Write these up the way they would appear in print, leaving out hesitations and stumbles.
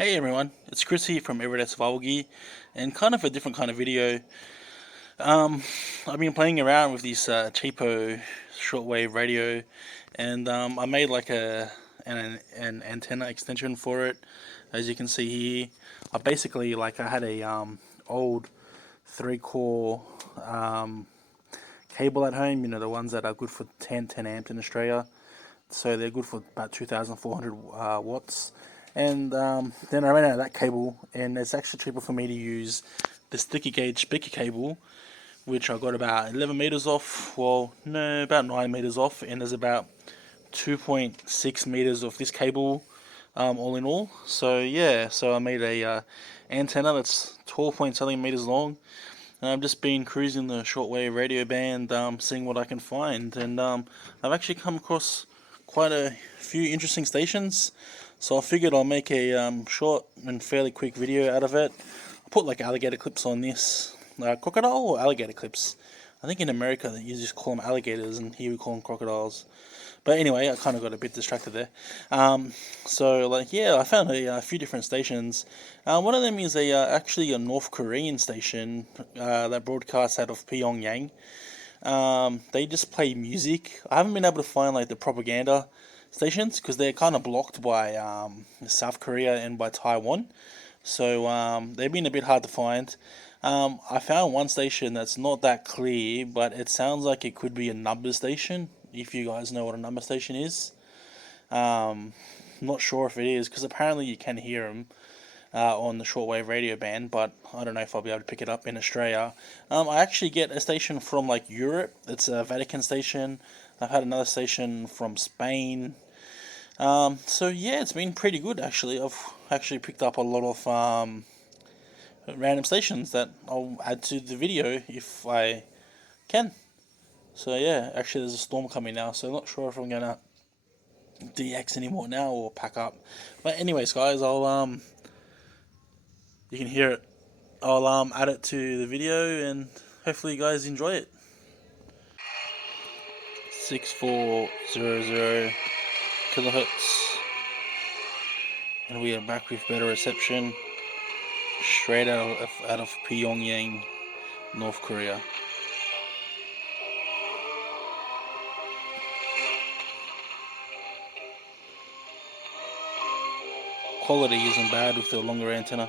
Hey everyone, it's Chris here from Retekess V-111 and kind of a different kind of video. Um, I've been playing around with this cheapo shortwave radio, and I made like an antenna extension for it. As you can see here, I had a old 3-core cable at home. You know, the ones that are good for 10 amps in Australia. So they're good for about 2,400 watts. And then I ran out of that cable, and it's actually cheaper for me to use the sticky gauge speaker cable, which I got about 11 meters off. Well, no, about 9 meters off, and there's about 2.6 meters of this cable, all in all. So yeah, so I made a antenna that's 12.something meters long. And I've just been cruising the shortwave radio band, seeing what I can find, and I've actually come across quite a few interesting stations. So I figured I'll make a short and fairly quick video out of it. I put like alligator clips on this. Crocodile or alligator clips? I think in America you just call them alligators, and here we call them crocodiles. But anyway, I kind of got a bit distracted there. So like, yeah, I found a few different stations. One of them is actually a North Korean station that broadcasts out of Pyongyang. They just play music. I haven't been able to find like the propaganda stations because they're kind of blocked by South Korea and by Taiwan. So they've been a bit hard to find. I found one station that's not that clear, but it sounds like it could be a number station. If you guys know what a number station is, not sure if it is because apparently you can hear them on the shortwave radio band, but I don't know if I'll be able to pick it up in Australia. I actually get a station from like Europe. It's a Vatican station. I've had another station from Spain. So yeah, it's been pretty good actually. I've actually picked up a lot of random stations that I'll add to the video if I can. So yeah, actually there's a storm coming now, so I'm not sure if I'm gonna DX anymore now or pack up. But anyways, guys, you can hear it. I'll add it to the video and hopefully you guys enjoy it. 6400 kilohertz, and we are back with better reception, straight out of Pyongyang, North Korea. Quality isn't bad with the longer antenna.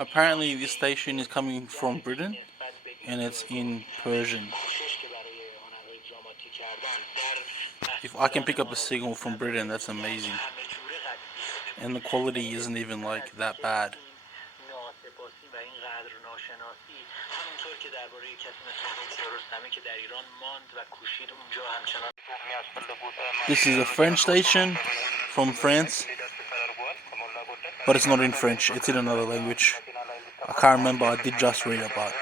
Apparently this station is coming from Britain and it's in Persian. If I can pick up a signal from Britain, that's amazing. And the quality isn't even like that bad. This is a French station from France, but it's not in French, it's in another language. I can't remember, I did just read it, but